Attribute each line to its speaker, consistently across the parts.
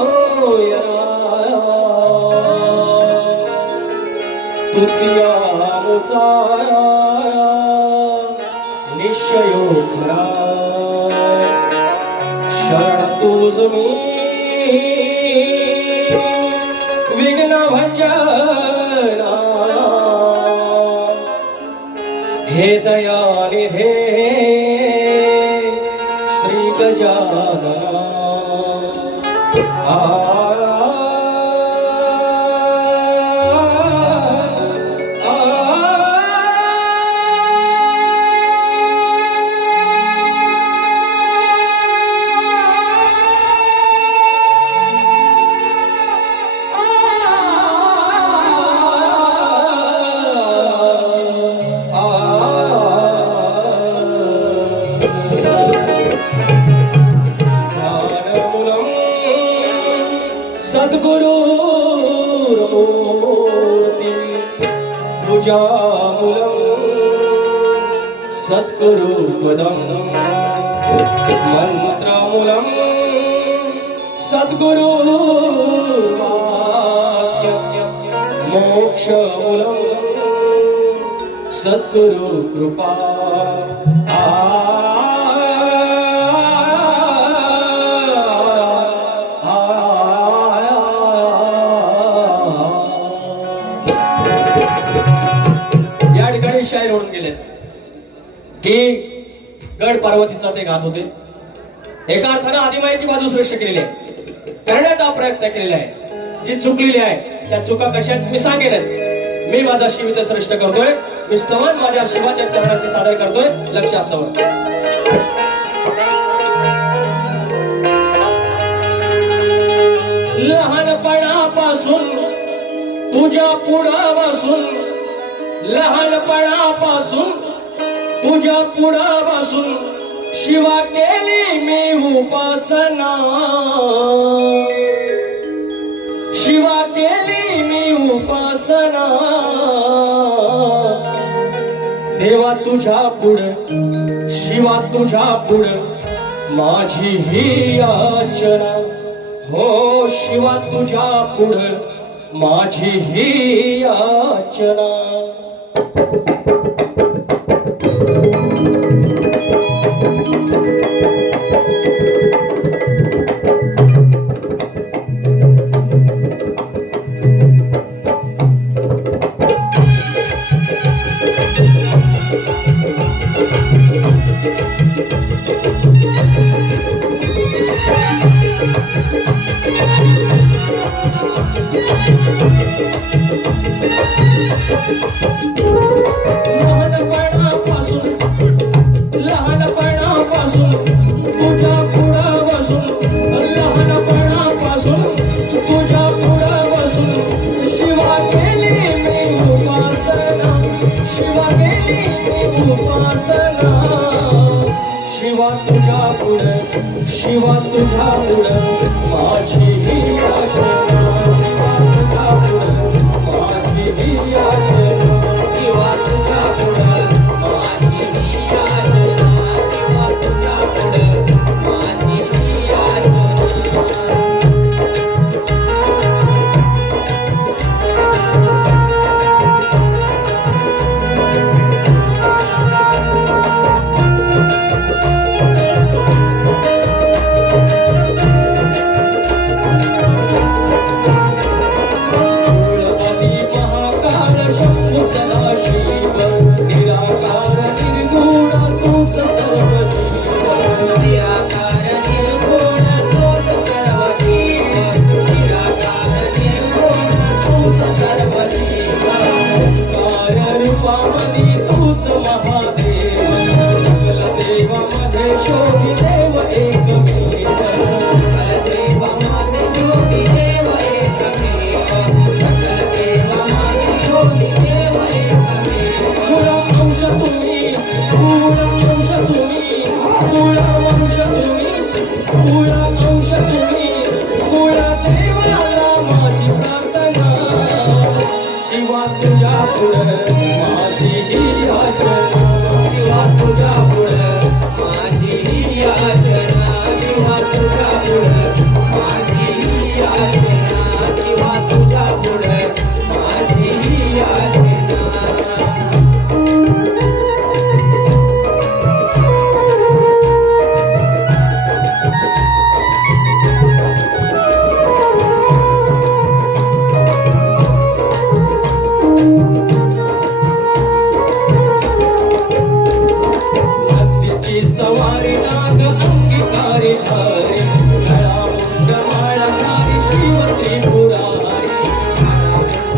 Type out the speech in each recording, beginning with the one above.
Speaker 1: सोयरा तुझिया निश्चय खरा शरण तुझ मी विघ्न भंजना हे दयानिधे श्री गजाना पूजामुलं सद्गुरुपदं मन्त्रमूलं सद्गुरु मोक्षमुलं सद्गुरु कृपा शायर ओढून गेले. की गड पार्वतीचा ते गात होते. एका अर्थानं आदिमाईची बाजू श्रेष्ठ केलेली आहे. करण्याचा प्रयत्न केलेला आहे. जी चुकलेली आहे त्या चुका कशा मी सांगेनच मी माझा शिव श्रेष्ठ करतोय. मी स्तवन माझ्या शिवाच्या चरणाशी सादर करतोय. लक्ष असावं. लहानपणापासून तुझ्या पुढं बसून लहानपणापासून तुझ्या पुढापासून शिवा केली मी उपासना. शिवा केली मी उपासना. देवा तुझ्या पुढं शिवा तुझ्या पुढं माझी ही याचना. हो शिवा तुझ्या पुढं माझी ही याचना. पासून तुझ्या पुढं बसून लहानपणापासून तुझ्या पुढं बसून. शिवा गेली मी उपासना शिवा गेली मी उपासना. शिवा तुझ्या पुढं शिवा तुझ्या पुढं माझी ही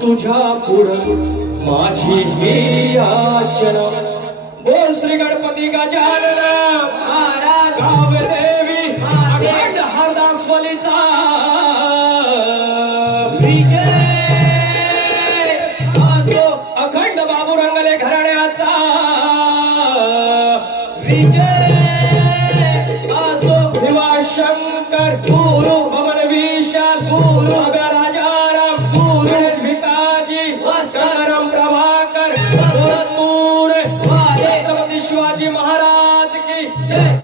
Speaker 1: तुझ्या पुढं माझी ही याचना गजानन गाव देवी अखंड
Speaker 2: हरदास वलीचा
Speaker 1: अखंड बाबू रंगले घराण्याचा.
Speaker 2: विजय. असो
Speaker 1: शंकर
Speaker 2: गुरु